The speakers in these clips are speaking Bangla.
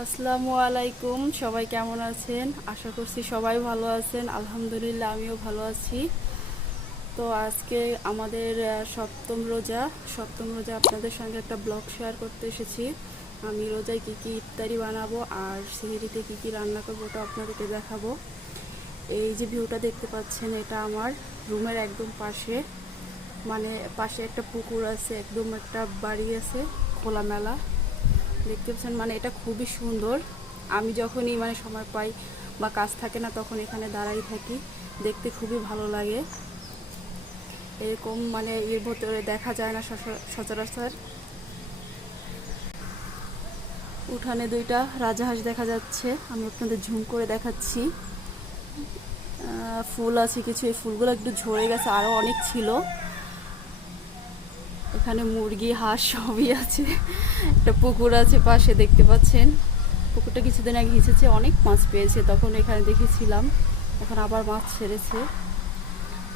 আসসালামু আলাইকুম, সবাই কেমন আছেন? আশা করছি সবাই ভালো আছেন। আলহামদুলিল্লাহ আমিও ভালো আছি। তো আজকে আমাদের সপ্তম রোজা আপনাদের সঙ্গে একটা ব্লগ শেয়ার করতে এসেছি। আমি রোজায় কী কী ইফতারি বানাবো আর সেহরিতে কী কী রান্না করবো ওটা আপনাদেরকে দেখাবো। এই যে ভিউটা দেখতে পাচ্ছেন, এটা আমার রুমের একদম পাশে, মানে পাশে একটা পুকুর আছে, একদম একটা বাড়ি আছে খোলামেলা, দেখতে পাচ্ছেন। মানে এটা খুবই সুন্দর। আমি যখনই সময় পাই বা কাজ থাকে না তখন এখানে দাঁড়াই থাকি, দেখতে খুবই ভালো লাগে। এরকম এর ভেতরে দেখা যায় না সচরাচর। উঠানে দুইটা রাজাহাঁস দেখা যাচ্ছে, আমি আপনাদের ঝুম করে দেখাচ্ছি। ফুল আছে কিছু, এই ফুলগুলো একটু ঝরে গেছে, আরও অনেক ছিল। এখানে মুরগি হাঁস সবই আছে। একটা পুকুর আছে পাশে, দেখতে পাচ্ছেন। পুকুরটা কিছুদিন আগে হিসেছে, অনেক মাছ পেয়েছে, তখন এখানে দেখেছিলাম। এখন আবার মাছ ছেড়েছে।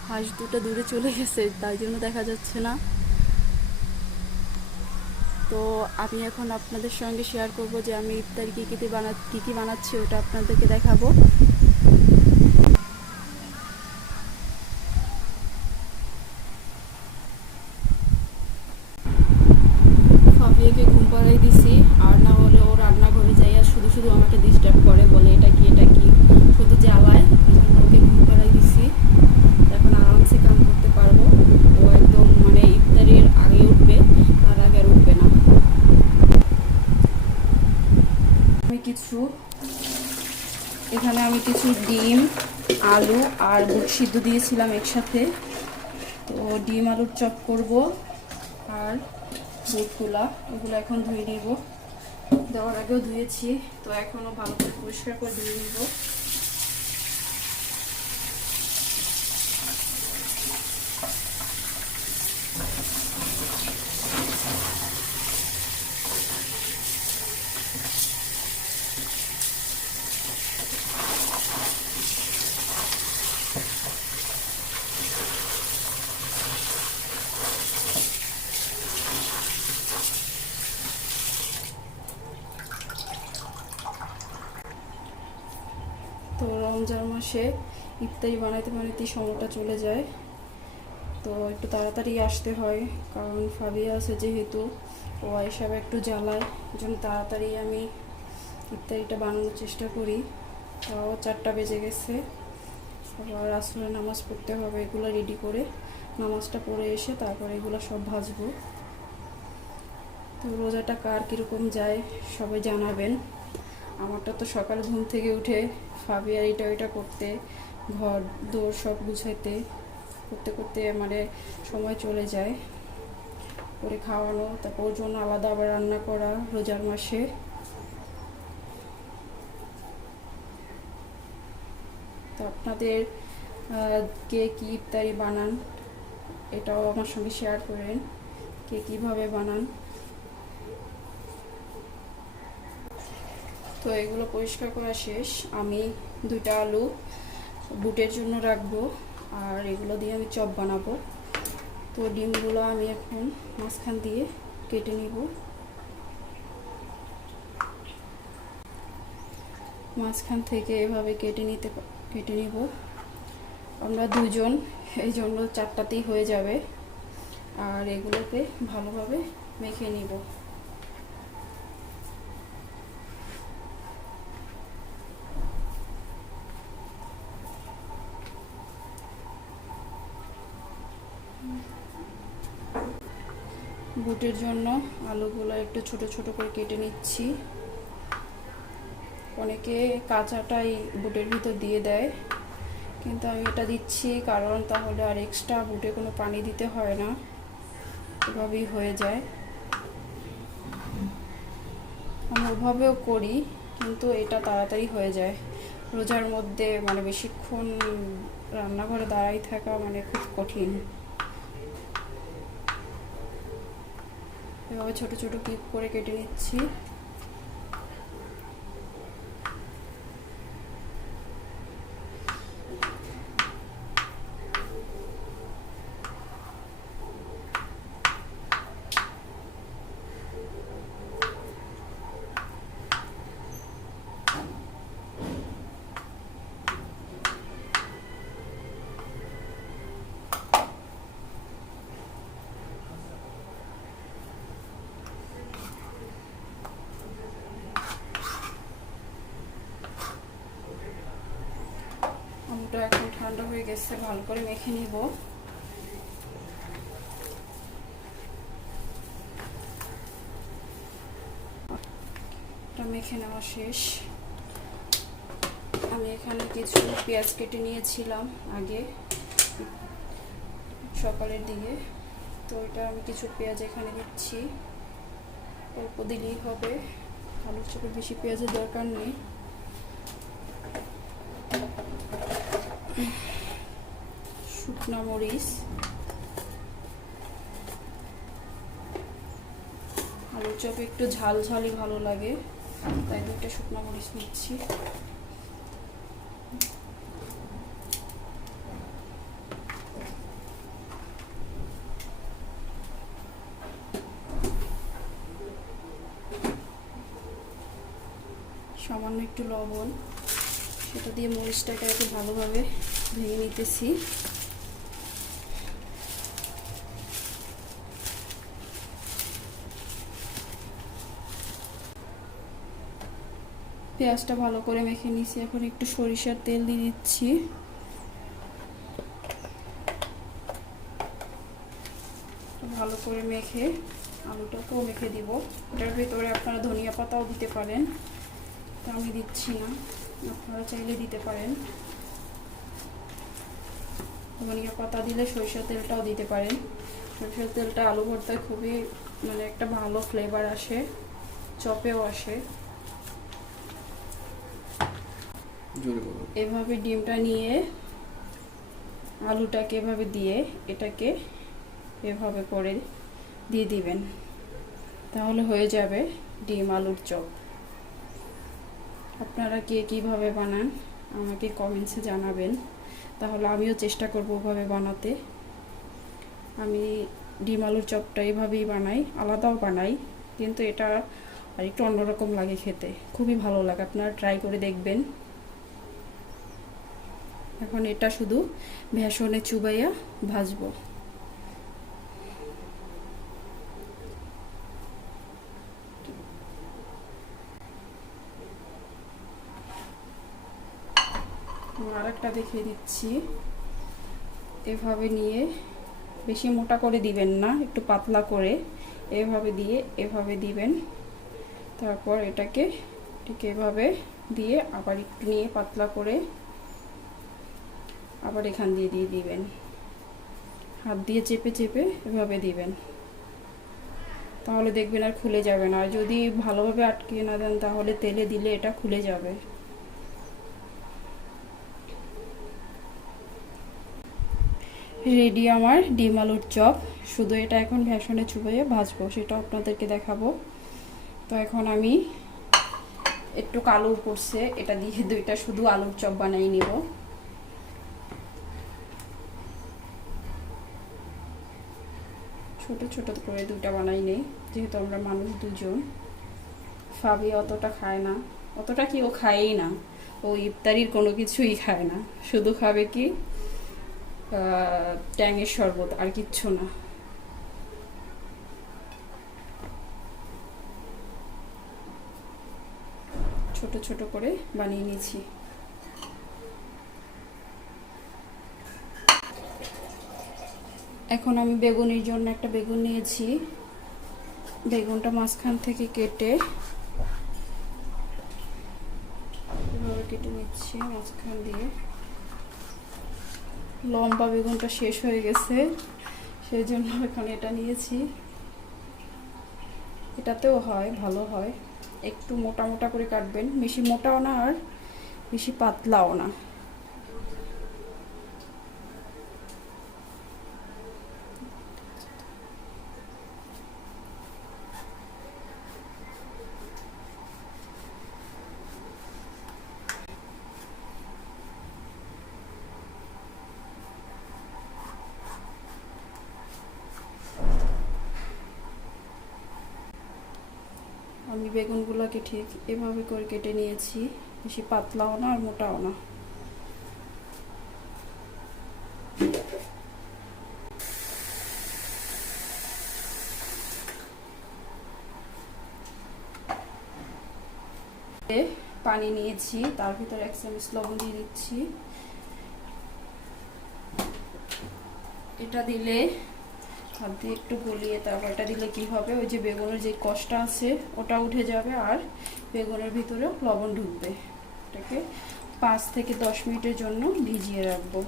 হাঁস দুটো দূরে চলে গেছে, তাই জন্য দেখা যাচ্ছে না। তো আমি এখন আপনাদের সঙ্গে শেয়ার করব যে আমি ইফতারি কী কী বানাচ্ছি, ওটা আপনাদেরকে দেখাবো। ফাবিয়াকে ঘুম পাড়াই দিছি, আর না হলে ও রান্নাঘরে যাই আর শুধু শুধু আমাকে ডিস্টার্ব করে, বলে এটা কি এটা কি, শুধু জ্বালায়। এই জন্য ওকে ঘুম পাড়াই দিছি, এখন আরামসে কাম করতে পারবো। ও একদম ইফতারির আগে উঠবে, তার আগে আর উঠবে না। আমি কিছু ডিম, আলু আর বুট সিদ্ধ দিয়েছিলাম একসাথে। তো ডিম আলুর চপ করব, আর বুটগুলো ওগুলো এখন ধুয়ে নিব। দেওয়ার আগেও ধুয়েছি, তো এখনও ভালো করে পরিষ্কার করে ধুয়ে নিব। তো রমজান মাসে ইফতারি বানাইতে বানাইতে সময়টা চলে যায়, তো একটু তাড়াতাড়ি আসতে হয়, কারণ ফাবিয়া আছে যেহেতু, ও এসব একটু জ্বালায়। এই জন্য তাড়াতাড়ি আমি ইফতারিটা বানানোর চেষ্টা করি। তাও 4টা বেজে গেছে, আবার আসলে নামাজ পড়তে হবে। এগুলো রেডি করে নামাজটা পড়ে এসে তারপরে এগুলো সব ভাজবো। তো রোজাটা কার কীরকম যায় সবাই জানাবেন। আমারটা তো সকালে ঘুম থেকে উঠে ফাবিয়ার এটা ওইটা করতে, ঘর দৌড় সব গুছাইতে করতে করতে সময় চলে যায়। করে খাওয়ানো, তারপর ওর জন্য আলাদা আবার রান্না করা রোজার মাসে। তো আপনাদের কে কী ইফতারি বানান এটাও আমার সঙ্গে শেয়ার করেন, কে কীভাবে বানান। তো এগুলো পরিষ্কার করা শেষ। আমি 2টা আলু বুটের জন্য রাখবো, আর এগুলো দিয়ে আমি চপ বানাবো। তো ডিমগুলো আমি এখন মাঝখান দিয়ে কেটে নিব। মাঝখান থেকে এভাবে কেটে নিব। আমরা 2জন, এই জন্য 4টাতেই হয়ে যাবে। আর এগুলোকে ভালোভাবে মেখে নিব। বুটের জন্য আলুগুলো একটু ছোট ছোট করে কেটে নিচ্ছি। অনেকে কাঁচাটাই বুটের ভিতর দিয়ে দেয়, কিন্তু আমি এটা দিচ্ছি কারণ তাহলে আর এক্সট্রা বুটে কোনো পানি দিতে হয় না, এভাবেই হয়ে যায়। আমি ওভাবেও করি, কিন্তু এটা তাড়াতাড়ি হয়ে যায়। রোজার মধ্যে বেশিক্ষণ রান্নাঘরে দাঁড়াই থাকা খুব কঠিন। এভাবে ছোট ছোট কিপ করে কেটে নিচ্ছি। ঠান্ডা হয়ে গেছে, ভালো করে মেখে নিব। এটা মেখে নেওয়া শেষ। আমি এখানে কিছু পেঁয়াজ কেটে নিয়েছিলাম আগে সকালের দিকে, তো এটা আমি কিছু পেঁয়াজ এখানে দিচ্ছি, অল্প দিলেই হবে, আলুর চপে বেশি পেঁয়াজের দরকার নেই। শুকনা মরিচ, আলুর চপে একটু ঝাল ঝালই ভালো লাগে, তাই 2টা শুকনা মরিচ নিচ্ছি। সামান্য একটু লবণ, সেটা দিয়ে মরিচটাকে একটু ভালোভাবে ভেঙে নিতেছি। পেঁয়াজটা ভালো করে মেখে নিয়েছি, এখন একটু সরিষার তেল দিয়ে দিচ্ছি। ভালো করে মেখে আলুটাকেও মেখে দিব। এটার ভিতরে আপনারা ধনিয়া পাতাও দিতে পারেন, তা আমি দিচ্ছি না, আপনারা চাইলে দিতে পারেন। ধনিয়া পাতা দিলে সরিষার তেলটাও দিতে পারেন। সরিষার তেলটা আলু ভর্তায় খুবই একটা ভালো ফ্লেভার আসে, চপেও আসে। এভাবে ডিমটা নিয়ে আলুটাকে এভাবে দিয়ে এটাকে এভাবে করে দিয়ে দিবেন, তাহলে হয়ে যাবে ডিম আলুর চপ। আপনারা কে কীভাবে বানান আমাকে কমেন্টসে জানাবেন, তাহলে আমিও চেষ্টা করব ওভাবে বানাতে। আমি ডিম আলুর চপটা এভাবেই বানাই, আলাদাও বানাই, কিন্তু এটা আর একটু অন্যরকম লাগে খেতে, খুবই ভালো লাগে, আপনারা ট্রাই করে দেখবেন। এখন এটা শুধু বেসনে চুবাইয়া ভাজবো। আরেকটা দেখিয়ে দিচ্ছি। এভাবে নিয়ে বেশি মোটা করে দিবেন না, একটু পাতলা করে এভাবে দিয়ে এভাবে দিবেন। তারপর এটাকে ঠিক এভাবে দিয়ে আবার একটু নিয়ে পাতলা করে আবার এখান দিয়ে দিয়ে দিবেন, হাত দিয়ে চেপে চেপে এভাবে দিবেন, তাহলে দেখবেন আর খুলে যাবে না। আর যদি ভালোভাবে আটকে না দেন তাহলে তেলে দিলে এটা খুলে যাবে। রেডি আমার ডিম আলুর চপ, শুধু এটা এখন বেসনে চুবিয়ে ভাজবো, সেটা আপনাদেরকে দেখাবো। তো এখন আমি একটু কালো পড়ছে, এটা দিয়ে 2টা শুধু আলুর চপ বানিয়ে নিব। ছোট ছোট করে 2টা বানাই নেই, যেহেতু আমরা মানুষ 2জন। ফাবি অতটা খায় না, অতটা কি ও খায়ই না, ও ইফতারির কোনো কিছুই খায় না, শুধু খাবে কি ট্যাঙের শরবত, আর কিচ্ছু না। ছোট ছোট করে বানিয়ে নিয়েছি। এখন আমি বেগুনের জন্য একটা বেগুন নিয়েছি, বেগুনটা মাঝখান থেকে কেটে এভাবে কেটে নিচ্ছি মাঝখান দিয়ে। লম্বা বেগুনটা শেষ হয়ে গেছে, সেই জন্য এখন এটা নিয়েছি। এটাতেও হয়, ভালো হয়। একটু মোটা মোটা করে কাটবেন, বেশি মোটাও না আর বেশি পাতলাও না। আমি বেগুনগুলোকে ঠিক এভাবে করে কেটে নিয়েছি, বেশি পাতলাও না আর মোটাও না। পানি নিয়েছি, তার ভিতরে 1 চামচ লবণ দিয়ে দিচ্ছি। এটা দিলে হাত দিয়ে একটু গলিয়ে তারপর এটা দিলে কি হবে, ওই যে বেগুনের যে কষটা আছে ওটা উঠে যাবে আর বেগুনের ভিতরেও লবণ ঢুকবে। এটাকে 5 থেকে 10 মিনিটের জন্য ভিজিয়ে রাখবো।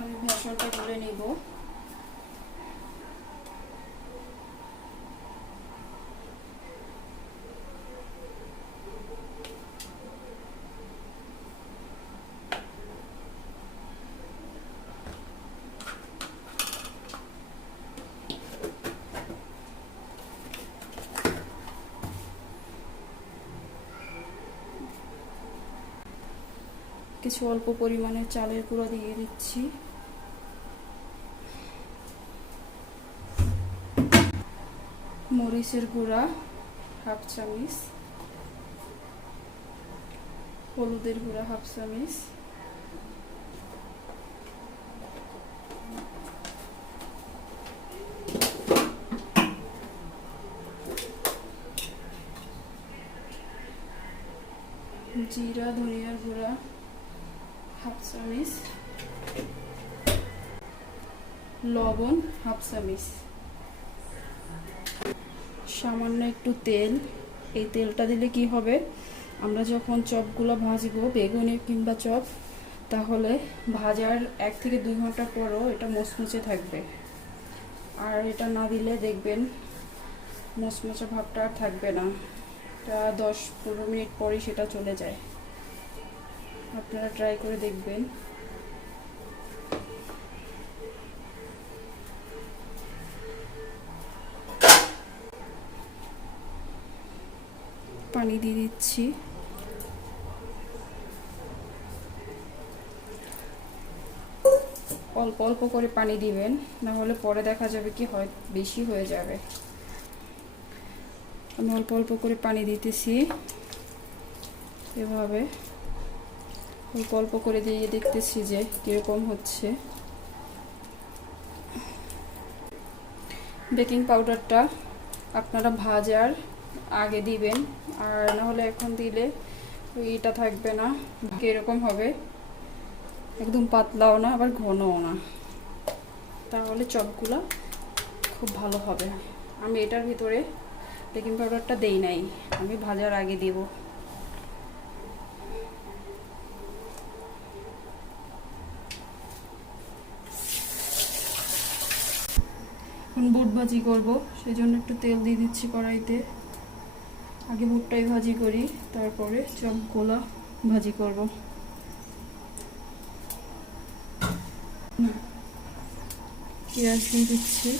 আমি বেসনটা গুলে নিব। কিছু অল্প পরিমাণে চালের গুঁড়া দিয়ে দিচ্ছি। মরিচের গুঁড়া 1/2 চামচ, হলুদের গুঁড়া 1/2 চামচ, জিরা ধনিয়ার গুঁড়া 1/2 চামচ, লবণ 1/2 চামচ, সামান্য একটু তেল। এই তেলটা দিলে কি হবে, আমরা যখন চপগুলো ভাজবো বেগুনি কিংবা চপ, তাহলে ভাজার 1 থেকে 2 ঘন্টা পরও এটা মুচমুচে থাকবে। আর এটা না দিলে দেখবেন মুচমুচে ভাবটা আর থাকবে না, এটা 10-15 মিনিট পরই সেটা চলে যায়। আপনারা ট্রাই করে দেখবেন। পানি দিয়ে দিচ্ছি। অল্প অল্প করে পানি দিবেন, না হলে পরে দেখা যাবে কি হয় বেশি হয়ে যাবে। আমি অল্প অল্প করে পানি দিতেছি, এভাবে অল্প অল্প করে দিয়ে দেখতেছি যে কীরকম হচ্ছে। বেকিং পাউডারটা আপনারা ভাজার আগে দিবেন, আর না হলে এখন দিলে এটা থাকবে না, এরকম হবে, একদম পাতলাও না আবার ঘনও না, তাহলে চপগুলো খুব ভালো হবে। আমি এটার ভিতরে বেকিং পাউডারটা দেই নাই, আমি ভাজার আগে দিব। এখন বুট ভাজি করব, সেই জন্য একটু তেল দিয়ে দিচ্ছি কড়াইতে। আগে বুটটাই ভাজি করি, তারপরে চপগুলো ভাজি করব। পেঁয়াজ দিয়ে দিচ্ছি,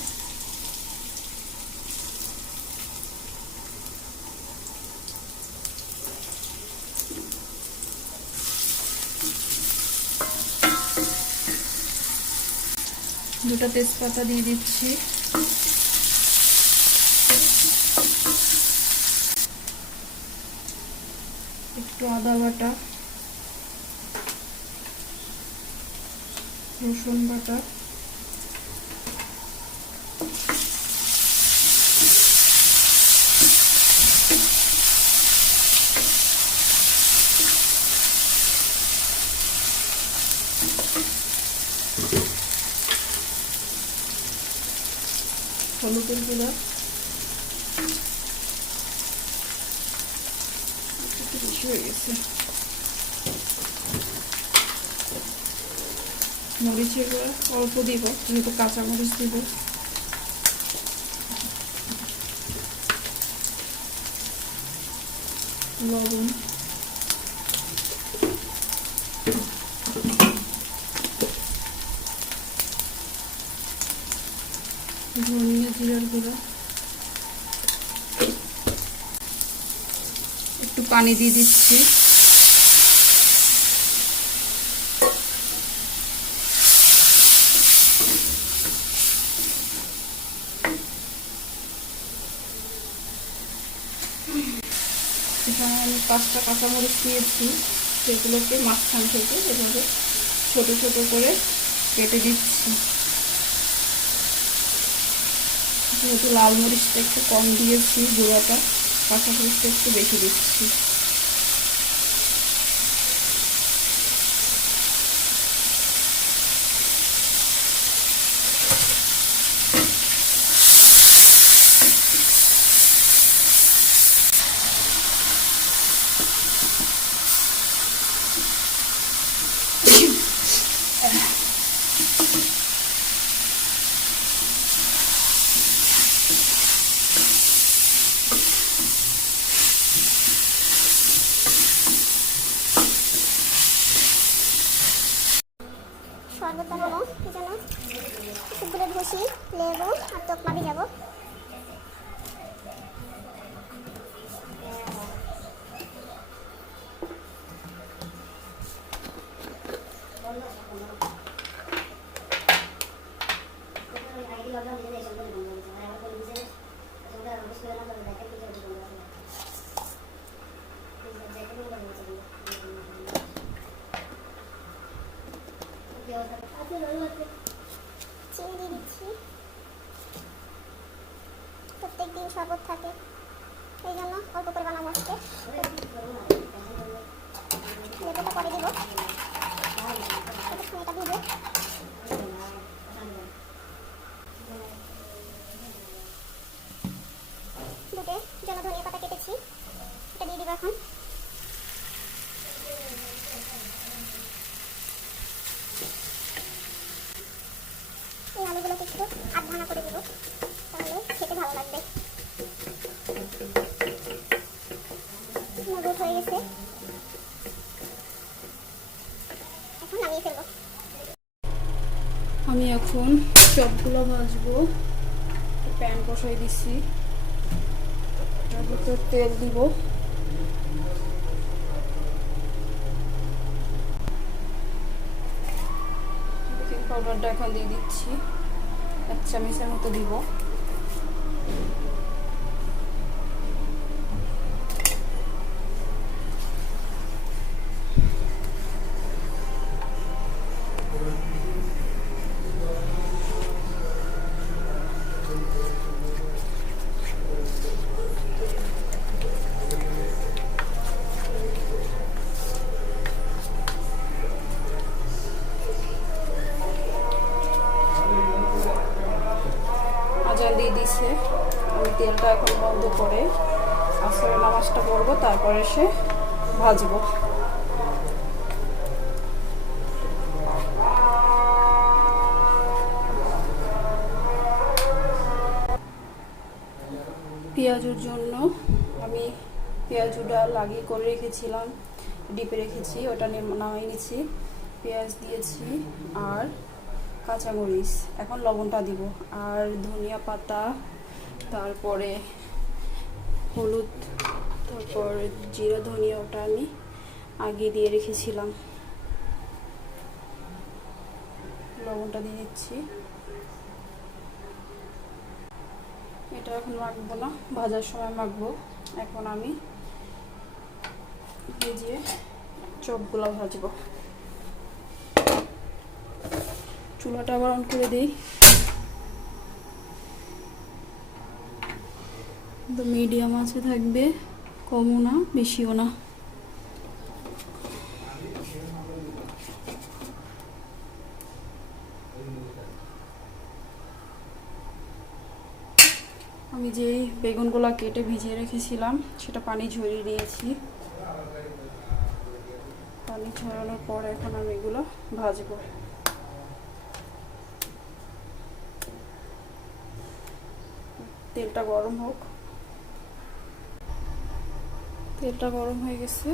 দুটো তেজপাতা দিয়ে দিচ্ছি, একটু আদা বাটা, রসুন বাটা, হলুদের গুঁড়া, একটু বেশি হয়ে গেছে, মরিচের গুঁড়া অল্প দিব, যেহেতু কাঁচা মরিচ দিব, লবণ, ধনিয়া জিরার গুঁড়া, একটু পানি দিয়ে দিচ্ছি। সামান্য 5টা কাঁচামরিচ দিয়েছি, সেগুলোকে মাঝখান থেকে এভাবে ছোট ছোট করে কেটে দিচ্ছি। যেহেতু লাল মরিচটা একটু কম দিয়েছি গুঁড়াটা, কাঁচা মরিচটা একটু বেশি দিচ্ছি। শরবত বানাবো, এই জন্য সবগুলো ঘষি, লেবু আর তোকমা ভিজাবো। চিনি দিয়ে দিচ্ছি, প্রত্যেক দিন শরবত থাকে এই জন্য অল্প করে বানাবো আজকে। লেবুটা পরে দিব, এটা ভিজে। দুটো জন্য ধনিয়া পাতা কেটেছি, এটা দিয়ে দিব এখন। এই আলুগুলোকে একটু আধ ভাঙা করে দিব, তাহলে খেতে ভালো লাগবে। মজুদ হয়ে গেছে, এখন নামিয়ে ফেলবো। আমি এখন চপগুলো ভাজবো। প্যান বসাই দিছি, তার ভিতর তেল দিব। বেকিং পাউডারটা এখন দিয়ে দিচ্ছি, 1 চামচের মতো দিব। আজান দিয়ে দিছে, আমি তেলটা এখন বন্ধ করে আসরের নামাজটা পড়বো, তারপরে এসে ভাজবো। পেঁয়াজুর জন্য আমি পেঁয়াজুটা লাগিয়ে করে রেখেছিলাম, ডিপে রেখেছি, ওটা নামিয়ে নিচ্ছি। পেঁয়াজ দিয়েছি আর কাঁচামরিচ, এখন লবণটা দিব, আর ধনিয়া পাতা, তারপরে হলুদ, তারপর জিরা ধনিয়া, ওটা আমি আগে দিয়ে রেখেছিলাম। লবণটা দিয়ে দিচ্ছি। এটা এখন মাখবো না, ভাজার সময় মাখবো। এখন আমি ভেজে চপগুলো ভাজবো। চুলাটা আবার অন করে দিই, তো মিডিয়াম আছে থাকবে, কমও না বেশিও না। আমি যে বেগুনগুলো কেটে ভিজিয়ে রেখেছিলাম সেটা পানি ঝরিয়ে দিয়েছি। পানি ঝরানোর পর এখন আমি এগুলো ভাজবো। তেলটা গরম হোক। তেলটা গরম হয়ে গেছে,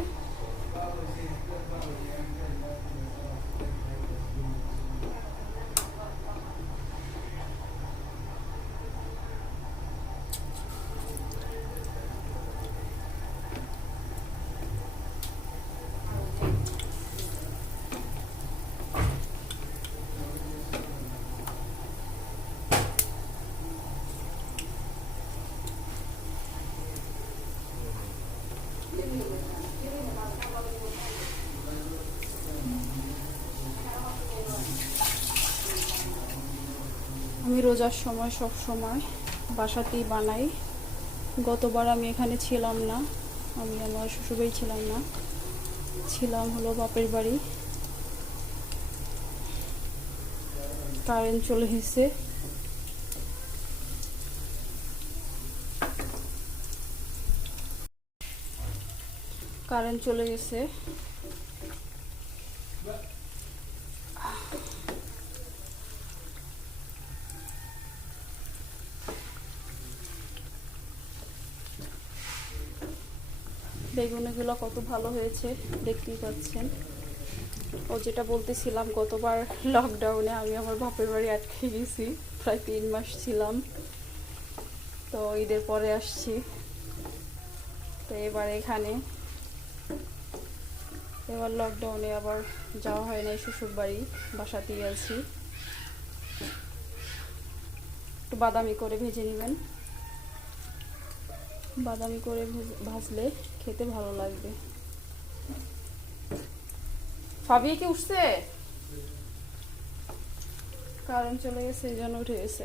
আমি রোজার সময় সব সময় বাসাতেই বানাই। গতবার আমি এখানে ছিলাম না, আমি আমার শ্বশুরবাড়ি ছিলাম না, ছিলাম হলো বাপের বাড়ি। কারেন্ট চলে এসেছে, কারেন্ট চলে গেছে। বেগুনগুলো কত ভালো হয়েছে দেখতেই পাচ্ছেন। ও যেটা বলতেছিলাম, গতবার লকডাউনে আমি আমার বাপের বাড়ি আটকে গেছি, প্রায় 3 মাস ছিলাম। তো ঈদের পরে আসছি, তো এবার এখানে, এবার লকডাউনে আবার যাওয়া হয় নাই শ্বশুর বাড়ি, বাসাতেই আছি। একটু বাদামি করে ভেজে নেবেন, বাদামি করে ভাজলে খেতে ভালো লাগবে। ফাবিয়ে কি উঠছে? কারেন্ট চলে গেছে, এই জন্য উঠে গেছে।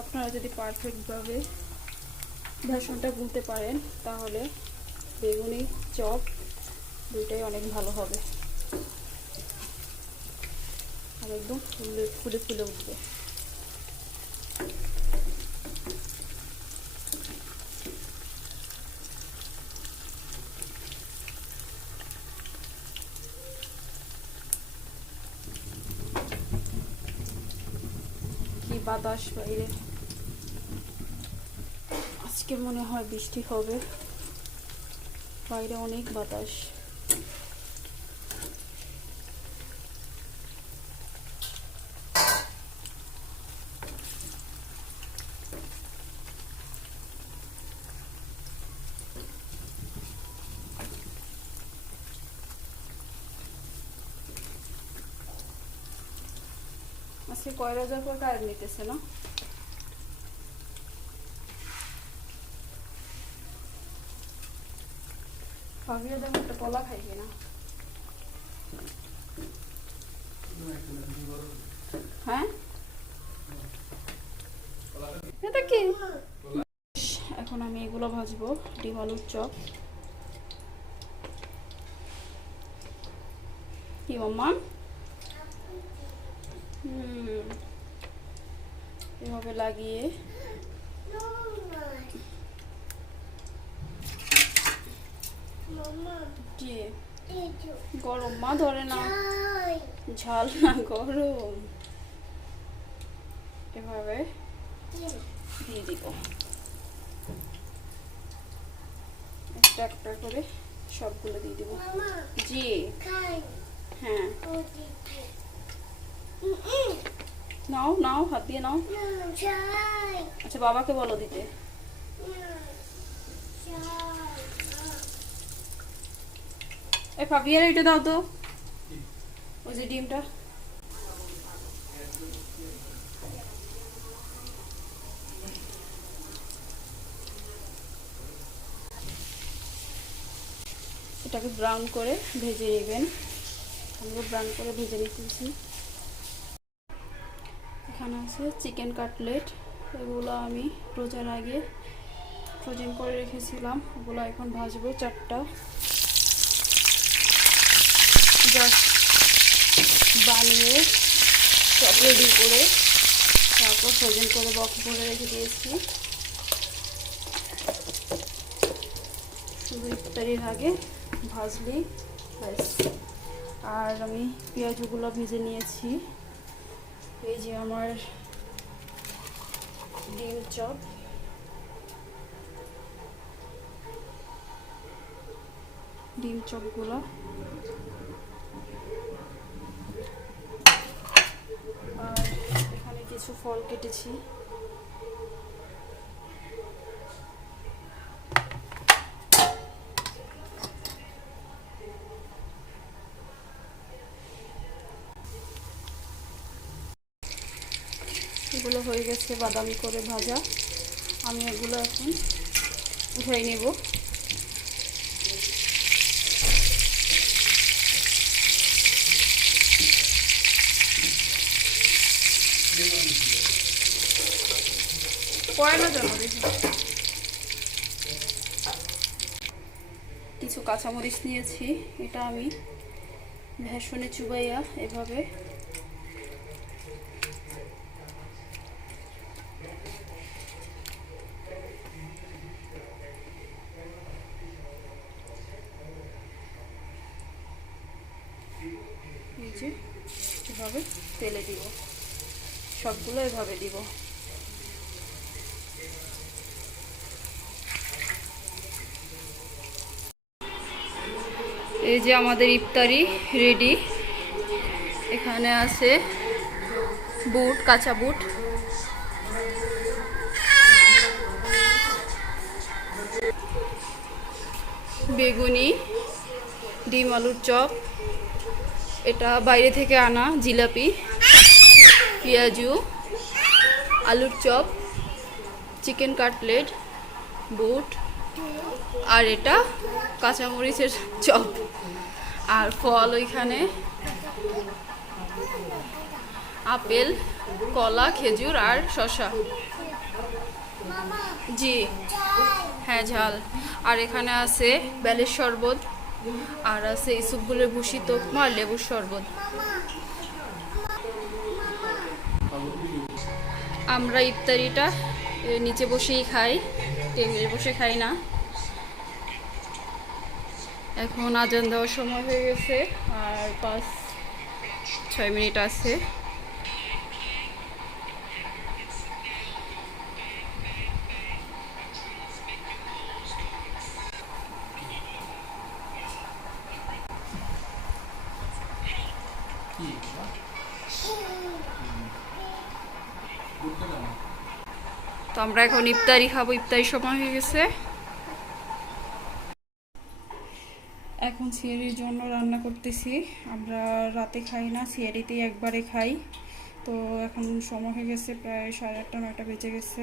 আপনারা যদি পারফেক্টভাবে বেসনটা গুলতে পারেন, তাহলে বেগুনি চপ দুইটাই অনেক ভালো হবে, আর একদম ফুলে ফুলে ফুলে উঠবে। কি বাতাস বাইরে, আজকে মনে হয় বৃষ্টি হবে, বাইরে অনেক বাতাস। আজকে কয় রোজার পর কারেন্ট নিতেছে না? ভাবিও দেখো একটা কলা খাই কিনা। হ্যাঁ, এটা কি? এখন আমি এগুলো ভাজবো, ডিম আলুর চপ। কি মাম্মা? এভাবে লাগিয়ে গরম, মা ধরে না, ঝাল না গরম, এভাবে দিয়ে দিব একটা একটা করে, সবগুলো দিয়ে দিব। জি হ্যাঁ, নাও নাও, হাত দিয়ে নাও। আচ্ছা বাবাকে বলো দিতে। এই ফাবিয়ার এটা দাও তো, ওই যে ডিমটা। এটাকে ব্রাউন করে ভেজে নেবেন, আমরা ব্রাউন করে ভেজে নিতেছি। এখানে আছে চিকেন কাটলেট, এগুলো আমি রোজার আগে ফ্রোজেন করে রেখেছিলাম, ওগুলো এখন ভাজবো 4টা। জাস্ট বানিয়ে সব রেডি করে তারপর ফ্রোজেন করে বক্স করে রেখে দিয়েছি, শুধু ইফতারির আগে ভাজলেই ব্যাস। আর আমি পেঁয়াজগুলো ভেজে নিয়েছি। এই যে আমার ডিম চপ, ডিম চপগুলো আর এখানে কিছু ফল কেটেছি। এগুলো হয়ে গেছে বাদামি করে ভাজা, আমি এগুলো এখন উঠাই নেব। কিছু কাঁচামরিচ নিয়েছি, এটা আমি ভেষনে চুবাইয়া এভাবে এই যে এভাবে তেলে দিব, সবগুলো এভাবে দিব। এই যে আমাদের ইফতারি রেডি। এখানে আছে বুট, কাঁচা বুট, বেগুনি, ডিম আলুর চপ, এটা বাইরে থেকে আনা জিলাপি, পেঁয়াজু, আলুর চপ, চিকেন কাটলেট, বুট, আর এটা কাঁচামরিচের চপ। আর ফল ওইখানে আপেল, কলা, খেজুর আর শসা। জি হ্যাঁ, ঝাল। আর এখানে আছে বেলের শরবত, আর আছে ইসুফগুলের ভুসি, তোকমা আর লেবুর শরবত। আমরা ইফতারিটা নিচে বসেই খাই, টেবিলে বসে খাই না। এখন আজান দেওয়ার সময় হয়ে গেছে, আর 5-6 মিনিট আছে। তো আমরা এখন ইফতারি খাবো, ইফতারি সময় হয়ে গেছে। এখন সিয়ারির জন্য রান্না করতেছি। আমরা রাতে খাই না, সিয়ারিতেই একবারে খাই। তো এখন সময় হয়ে গেছে প্রায় 8:30-9টা বেজে গেছে।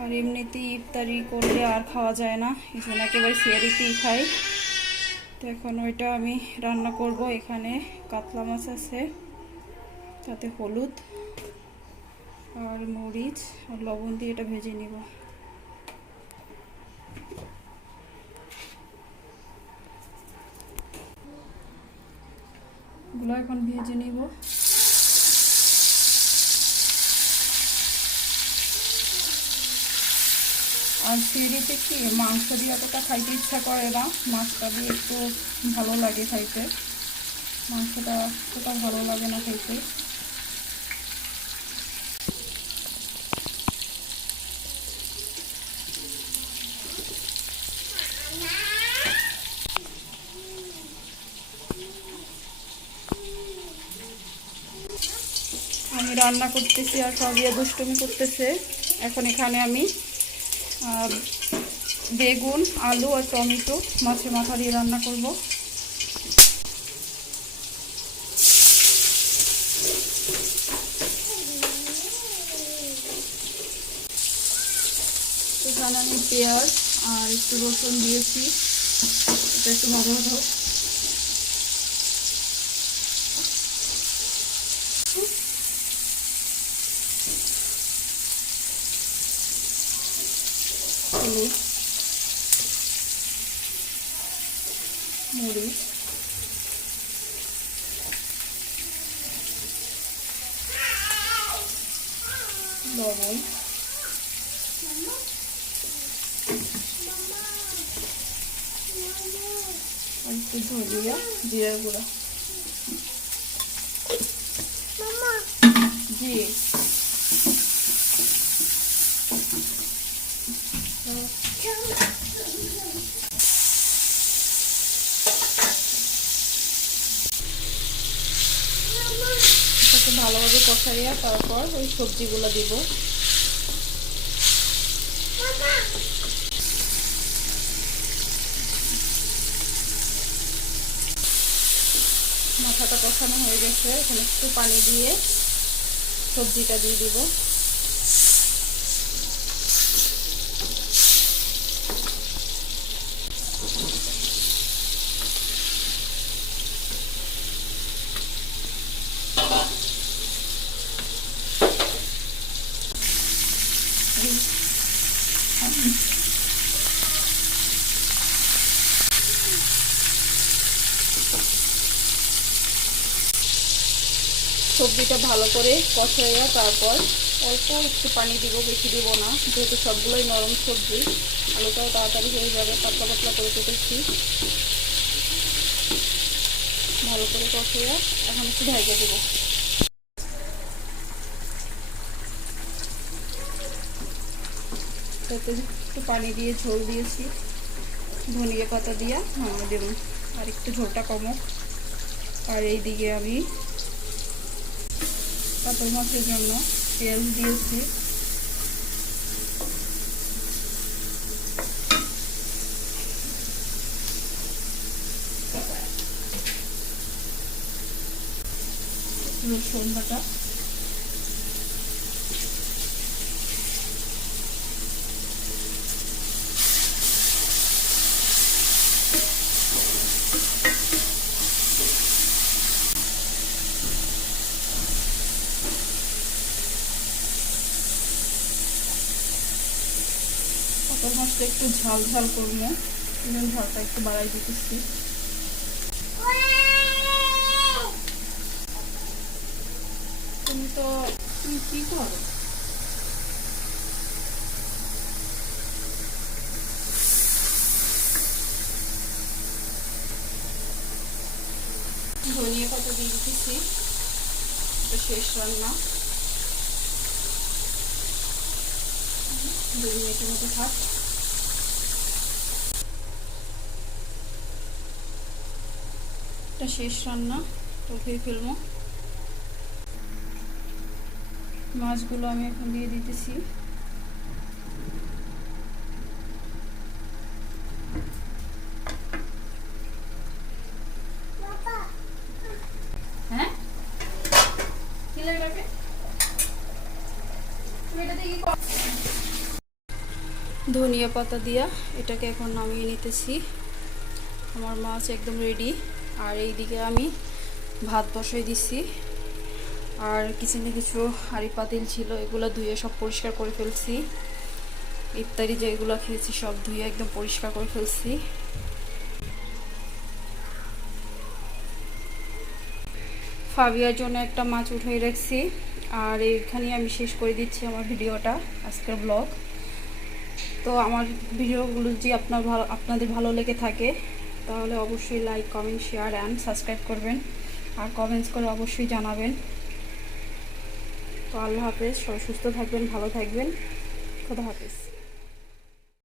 আর এমনিতেই ইফতারি করলে আর খাওয়া যায় না, এই জন্য একেবারে সিয়ারিতেই খাই। তো এখন ওইটা আমি রান্না করব। এখানে কাতলা মাছ আছে, তাতে হলুদ আর মরিচ আর লবণ দিয়ে এটা ভেজে নিব। গুলো এখন ভেজে নিব। আর সিঁড়িতে কি মাংস দিয়ে এতটা খাইতে ইচ্ছা করে না, মাছটা দিয়ে একটু ভালো লাগে খাইতে, মাংসটা অতটা ভালো লাগে না খাইতে। আমি রান্না করতেছি আর ফাবিয়া দুষ্টুমি করতেছে। এখন এখানে আমি বেগুন, আলু আর টমেটো মাছের মাথা দিয়ে রান্না করব। এখানে আমি পেঁয়াজ আর একটু রসুন দিয়েছি, এটা একটু ভাজা ভাজা। হলুদ, মরিচ, লবণ, আর একটু ধনিয়া, জিরার গুঁড়া। জি এটাকে ভালোভাবে কষাইয়া তারপর ওই সবজিগুলো দিব। মাথাটা কষানো হয়ে গেছে, এখন একটু পানি দিয়ে সবজিটা দিয়ে দিব। সবজিটা ভালো করে কষাইয়া তারপর অল্প একটু পানি দিব, বেশি দিব না, যেহেতু সবগুলোই নরম সবজি। আলুটাও তাড়াতাড়ি হয়ে যাবে, পাতলা পাতলা করে কেটেছি। ভালো করে কষাইয়া এখন একটু ঢেকে দিব। তাতে একটু পানি দিয়ে ঝোল দিয়েছি, ধনিয়া পাতা দিয়া নামিয়ে দেব। আর একটু ঝোলটা কমুক। আর এইদিকে আমি কাতল মাছের জন্য পেঁয়াজ দিয়েছি। রসুন বাটা, কাতল মাছটা একটু ঝাল ঝাল করবো, এবং ঝালটা একটু বাড়াই দিতেছি। তুমি কি করো? ধনিয়া পাতা দিয়ে দিতেছি, এটা শেষ রান্না। 2 মিনিটের মতো থাক। এটা শেষ রান্না, তো খেয়ে ফেলবো। মাছগুলো আমি এখন দিয়ে দিতেছি। হ্যাঁ কি লাগবে? ধনিয়া পাতা দিয়া এটাকে এখন নামিয়ে নিতেছি। আমার মাছ একদম রেডি। আর এইদিকে আমি ভাত বসাই দিছি। আর কিচেনে কিছু হাঁড়ি পাতিল ছিল, এগুলো ধুয়ে সব পরিষ্কার করে ফেলছি। ইফতারি যেগুলো খেয়েছি সব ধুয়ে একদম পরিষ্কার করে ফেলছি। ফাবিয়ার জন্য একটা মাছ উঠাই রাখছি। আর এইখানে আমি শেষ করে দিচ্ছি আমার ভিডিওটা, আজকের ব্লগ। তো আমার ভিডিওগুলো যদি আপনাদের ভালো লেগে থাকে তাহলে অবশ্যই like, comment, share and subscribe করবেন। আর কমেন্টস করে অবশ্যই জানাবেন। তো আল্লাহ হাফেজ, সবাই সুস্থ থাকবেন, ভালো থাকবেন। খোদা হাফেজ।